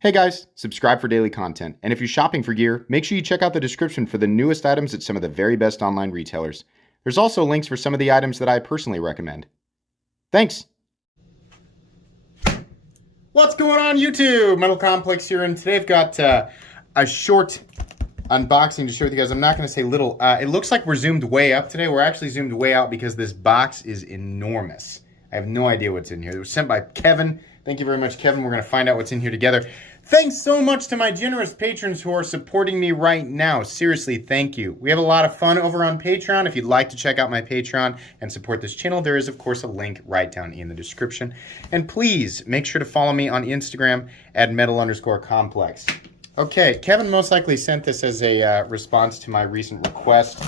Hey guys, subscribe for daily content. And if you're shopping for gear, make sure you check out the description for the newest items at some of the very best online retailers. There's also links for some of the items that I personally recommend. Thanks! What's going on YouTube? Metal Complex here, and today I've got a short unboxing to share with you guys. I'm not going to say little. It looks like we're zoomed way up today. We're actually zoomed way out because this box is enormous. I have no idea what's in here. It was sent by Kevin. Thank you very much, Kevin. We're going to find out what's in here together. Thanks so much to my generous patrons who are supporting me right now. Seriously, thank you. We have a lot of fun over on Patreon. If you'd like to check out my Patreon and support this channel, there is, of course, a link right down in the description. And please make sure to follow me on Instagram at metal_complex. Okay, Kevin most likely sent this as a response to my recent request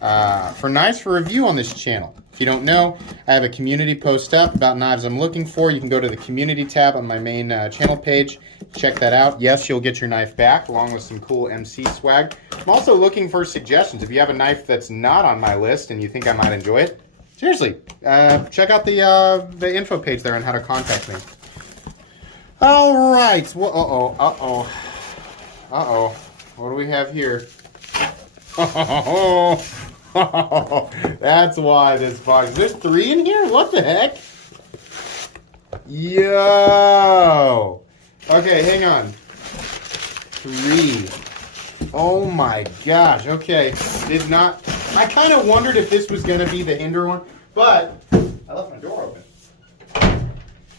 for knives for review on this channel. If you don't know, I have a community post up about knives I'm looking for. You can go to the community tab on my main channel page. Check that out. Yes, you'll get your knife back along with some cool MC swag. I'm also looking for suggestions. If you have a knife that's not on my list and you think I might enjoy it, seriously, check out the info page there on how to contact me. All right. Well, uh-oh. What do we have here? That's why this box. There's 3 in here? What the heck? Yo! Okay, hang on. 3. Oh my gosh. Okay. Did not. I kind of wondered if this was going to be the Hinderer one, but I left my door open.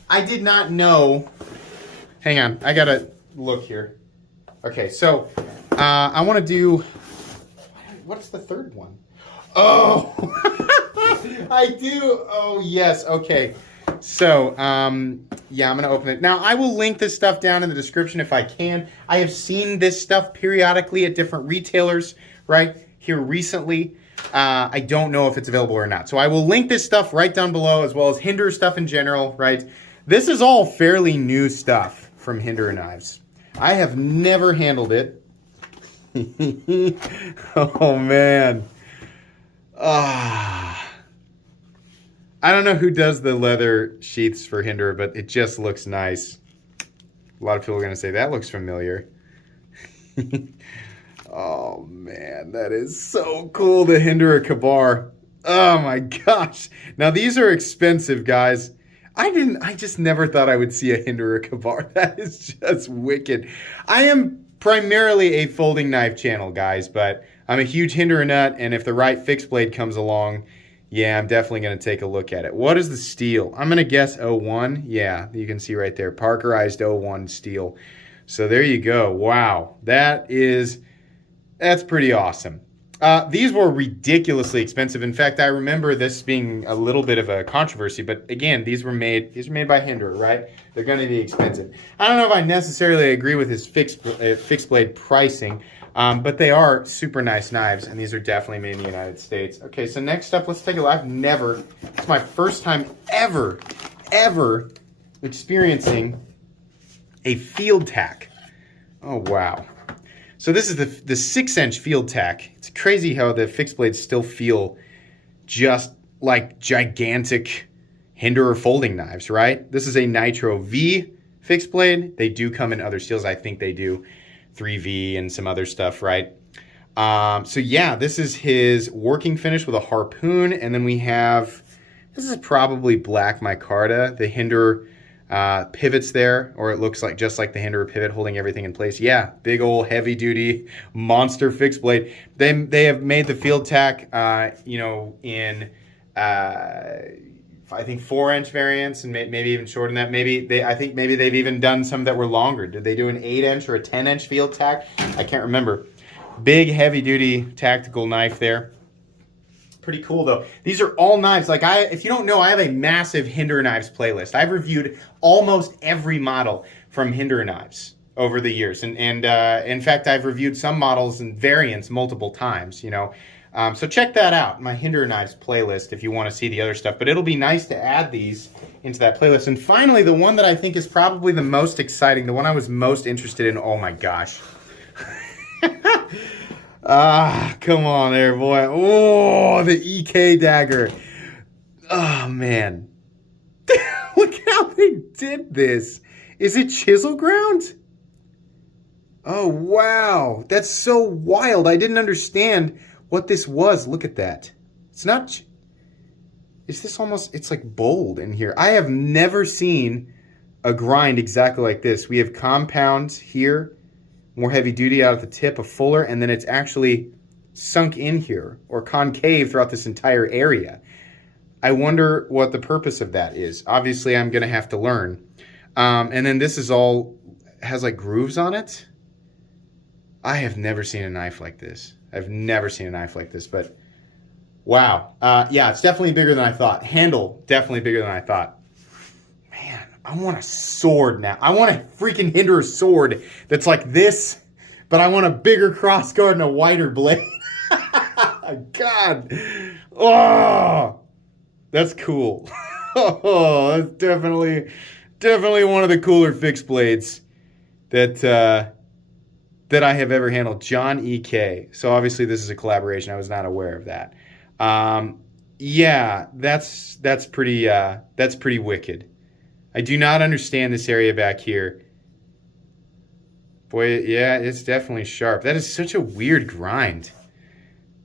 I did not know. Hang on. I got to look here. Okay, so I want to do. What's the third one? Oh, I do. Oh, yes. Okay. So, yeah, I'm going to open it. Now, I will link this stuff down in the description if I can. I have seen this stuff periodically at different retailers, right, here recently. I don't know if it's available or not. So I will link this stuff right down below, as well as Hinderer stuff in general, right? This is all fairly new stuff from Hinderer knives. I have never handled it. Oh, man. I don't know who does the leather sheaths for Hinderer, but it just looks nice. A lot of people are going to say, that looks familiar. Oh, man, that is so cool, the Hinderer KaBar. Oh, my gosh. Now, these are expensive, guys. I just never thought I would see a Hinderer KaBar. That is just wicked. I am primarily a folding knife channel, guys, but I'm a huge Hinderer nut, and if the right fixed blade comes along, yeah, I'm definitely going to take a look at it. What is the steel? I'm going to guess 01. Yeah, you can see right there, Parkerized 01 steel. So there you go. Wow, that's pretty awesome. These were ridiculously expensive. In fact, I remember this being a little bit of a controversy, but again, these were made by Hinderer, right? They're going to be expensive. I don't know if I necessarily agree with his fixed blade pricing, but they are super nice knives, and these are definitely made in the United States. Okay, so next up, let's take a look. It's my first time ever experiencing a field tack. Oh, wow. So this is the 6-inch field tack. It's crazy how the fixed blades still feel just like gigantic Hinderer folding knives, right? This is a Nitro V fixed blade. They do come in other steels. I think they do 3V and some other stuff, right? So yeah, this is his working finish with a harpoon. And then we have, this is probably black micarta, the Hinderer pivots there, or it looks like just like the Hinderer pivot holding everything in place. Yeah, big old heavy duty monster fixed blade. They have made the field tack, you know, in I think 4-inch variants and maybe even shorter than that. I think maybe they've even done some that were longer. Did they do an 8-inch or a 10-inch field tack? I can't remember. Big heavy duty tactical knife there. Pretty cool though. These are all knives. Like if you don't know, I have a massive Hinderer knives playlist. I've reviewed almost every model from Hinderer knives over the years, and in fact, I've reviewed some models and variants multiple times. You know, so check that out, my Hinderer knives playlist, if you want to see the other stuff. But it'll be nice to add these into that playlist. And finally, the one that I think is probably the most exciting, the one I was most interested in. Oh my gosh. Come on there, boy. Oh, the EK dagger. Oh, man. Look how they did this. Is it chisel ground? Oh, wow. That's so wild. I didn't understand what this was. Look at that. It's not... Is this almost... It's like bold in here. I have never seen a grind exactly like this. We have compounds here, more heavy duty out at the tip, a fuller, and then it's actually sunk in here or concave throughout this entire area. I wonder what the purpose of that is. Obviously, I'm going to have to learn. And then this is all, has like grooves on it. I have never seen a knife like this. I've never seen a knife like this, but wow. Yeah, it's definitely bigger than I thought. Handle, definitely bigger than I thought. Man, I want a sword now. I want a freaking Hinderer sword that's like this, but I want a bigger crossguard and a wider blade. God. Oh, that's cool. Oh, that's definitely one of the cooler fixed blades that I have ever handled. John E.K. So obviously this is a collaboration. I was not aware of that. Yeah, that's pretty wicked. I do not understand this area back here. Boy, yeah, it's definitely sharp. That is such a weird grind.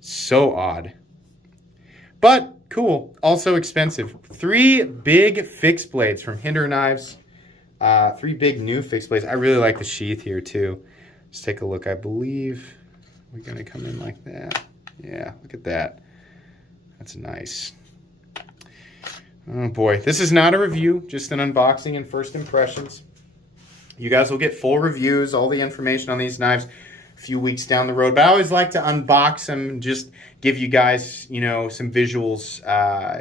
So odd. But cool. Also expensive. 3 big fixed blades from Hinderer Knives. 3 big new fixed blades. I really like the sheath here too. Let's take a look. I believe we're going to come in like that. Yeah, look at that. That's nice. Oh boy. This is not a review, just an unboxing and first impressions. You guys will get full reviews, all the information on these knives a few weeks down the road. But I always like to unbox them and just give you guys, you know, some visuals,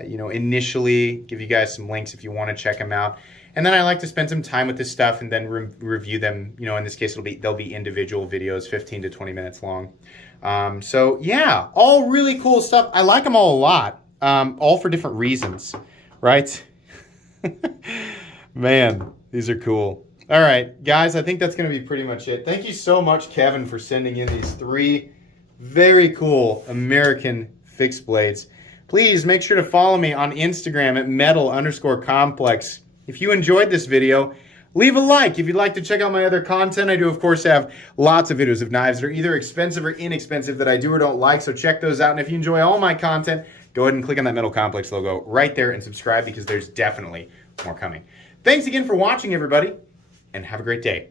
you know, initially, give you guys some links if you want to check them out. And then I like to spend some time with this stuff and then review them. You know, in this case, they'll be individual videos, 15 to 20 minutes long. So yeah, all really cool stuff. I like them all a lot, all for different reasons, right? Man, these are cool. All right, guys, I think that's going to be pretty much it. Thank you so much, Kevin, for sending in these 3 very cool American fixed blades. Please make sure to follow me on Instagram at metal_complex. If you enjoyed this video, leave a like. If you'd like to check out my other content, I do, of course, have lots of videos of knives that are either expensive or inexpensive that I do or don't like, so check those out. And if you enjoy all my content, go ahead and click on that Metal Complex logo right there and subscribe because there's definitely more coming. Thanks again for watching, everybody, and have a great day.